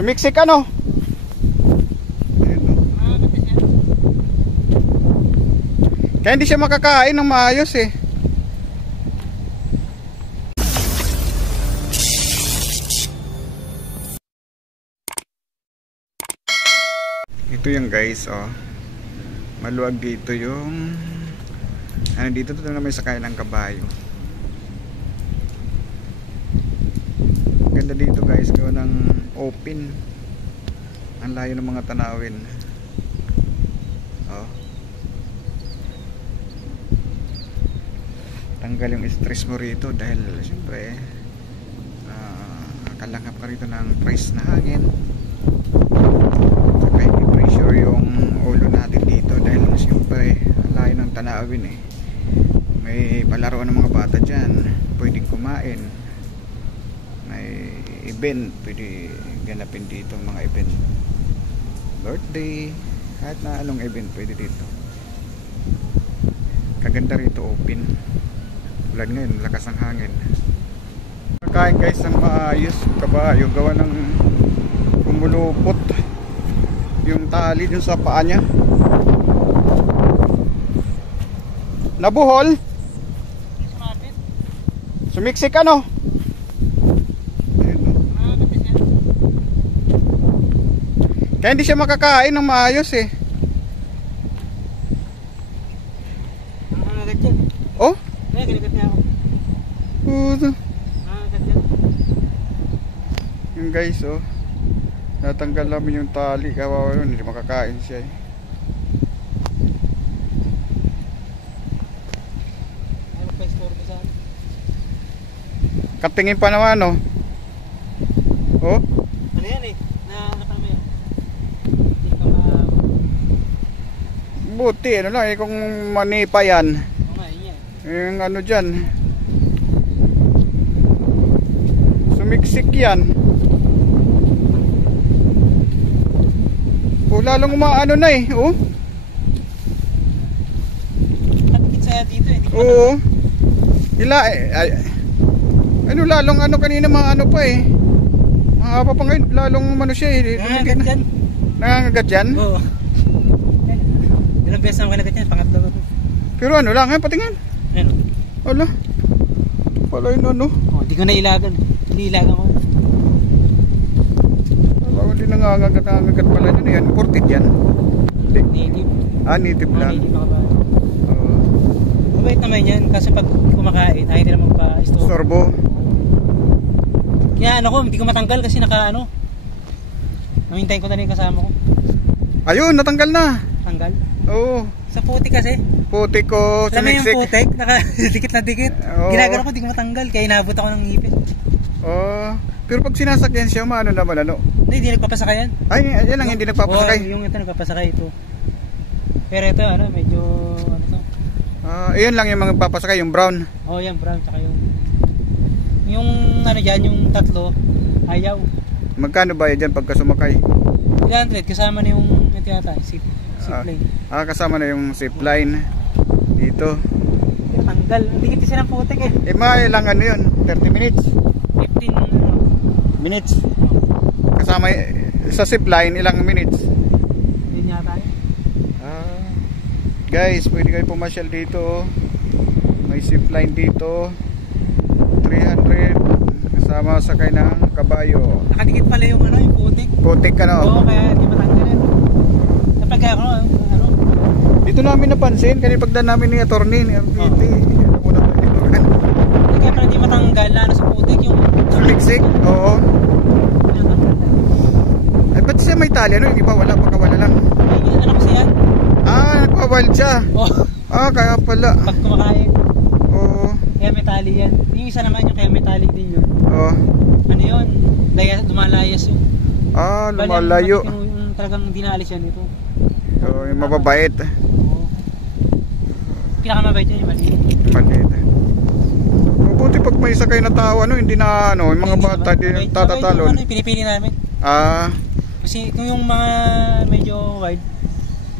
Sumiksik ano? Ayun, no? Kaya hindi siya makakain ng maayos eh. Ito yung guys, oh. Maluwag dito yung dito na may sakay ng kabayo. Ganda dito guys, gawa ng open. Ang layo ng mga tanawin. Oh. Tanggal yung stress mo rito dahil siyempre kalanghap ka rito ng fresh na hangin. Saka i-pressure yung ulo natin dito dahil siyempre ang layo ng tanawin eh. May palaro ng mga bata dyan, pwedeng kumain. May event, pwede ganapin dito mga event, birthday, kahit na anong event pwede dito. Kaganda rito, open. Tulad ngayon, lakas ng hangin. Kakain guys ng maayos kabayo, gawa ng kumulupot yung tali dun sa paa niya. Nabuhol? Sumiksik ano? Ayun, no? Kaya hindi siya makakain ng maayos eh. Oh? Yung guys, oh. Natanggal namin yung tali, kawawa yun, hindi makakain siya eh. Katingin pa naman, no? Oh? Ano yan eh? Ano pa naman yan? Buti, ano lang eh, kung manipa yan. Oo nga, yun yan. Yung ano dyan. Sumiksik yan. Oh, lalong umaano na eh, oh? Katikit saya dito eh. Oo. Ano lalong ano kanina mga ano pa eh. Mahaba pa ngayon, lalong umano siya eh. Nangangagat yan? Nangangagat yan? Oo. Ilang beses naman kanagat yan, pangatlo. Pero ano lang, patingin. Ano? Wala. Wala yun ano. Oh, di ko na ilagan. Iniilagan ko. Wala, hindi nangangagat pala yun. Yan, imported yan. Native. Native lang. Native ako ba? Mabait naman yan, kasi pag kumakain, ayaw nila magpa-store. Storbo. Kaya ano ko, hindi ko matanggal kasi naka ano. Namintayin ko na rin kasama ko. Ayun, natanggal na. Tanggal? Oo. Sa putik kasi. Putik ko, sumiksik. Alam mo yung putik, dikit na dikit. Oo. Ginagano ko, hindi ko matanggal, kaya inabot ako ng ngipin. Oo. Pero pag sinasakyan siya, maano naman ano? Hindi nagpapasakay yan. Ay, yan ang hindi nagpapasakay. Yung ito nagpapasakay ito. Pero ito ano, medyo ano to. Iyon lang yung mga papasakay, yung brown. Oh, yan brown, tsaka yung ano dyan, yung tatlo, ayaw. Magkano ba yan dyan pagka sumakay? 300, kasama na yung ito yata, zip line. Kasama na yung zip line. Dito. Tanggal, hindi kita siya ng putik eh. Ilang ano yun? 30 minutes? 15 minutes. Kasama sa zip line, ilang minutes? Hindi niya tayo. Guys, pwede kayo pumasyal dito. May zip line dito. 300 kasama sakay ng kabayo. Nakadikit pala yung ano, yung putik. Putik ka no? Oo, kaya hindi matanggal yan. Kapag ako, ano? Dito namin napansin, kanina pagdaan namin ni attorney, ni MPT. Kaya pala hindi matanggal na ano sa putik, yung sumiksik? Oo. Ay, ba't siya may tali? Ano, hindi pa wala, pagkawala lang. Ay, ano kasi yan? Nagpawild siya. Kaya pala. Pag kumakain. Oo. Kaya may tali yan. Yung isa naman yung kaya may tali din yun. Oo. Ano yun? Lumalayas yun. Lumalayo. Yung talagang dinaalis yan ito. Oo, yung mababait. Oo. Pinakamabait yun yung maliit. Maliit. Mabuti pag may sakay na tao, hindi na yung mga bata hindi tatatalon. Pinipili namin. Kasi kung yung mga medyo wild,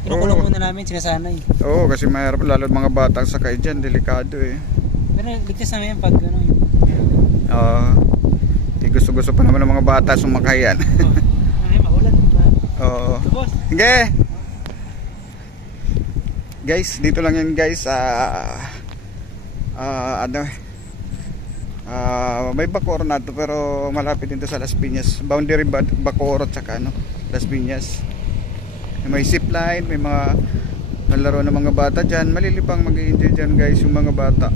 kinukulong muna namin, sinasanay. Oo, kasi mahirap lalo mga batang sakay dyan, delikado eh. Pero ligtas naman yan pag ano gusto pa naman ng mga bata sumakay yan. Oo. Boss. Sige. Guys, dito lang yan guys. May Bacoor na to pero malapit din to sa Las Piñas. Boundary Bacoor at saka Las Piñas. May zipline, may mga nalaro ng mga bata dyan. Malilipang mag-i-enjoy dyan guys yung mga bata.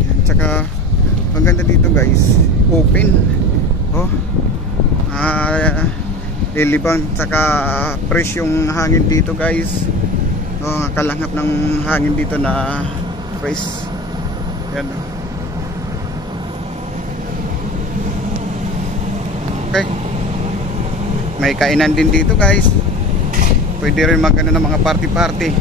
Yan, tsaka maganda dito guys, open. Oh, lilibang, tsaka fresh yung hangin dito guys. Oh, kalanghap ng hangin dito na fresh. Yan. Okay. May kainan din dito guys. Pwede rin mag ng mga party-party.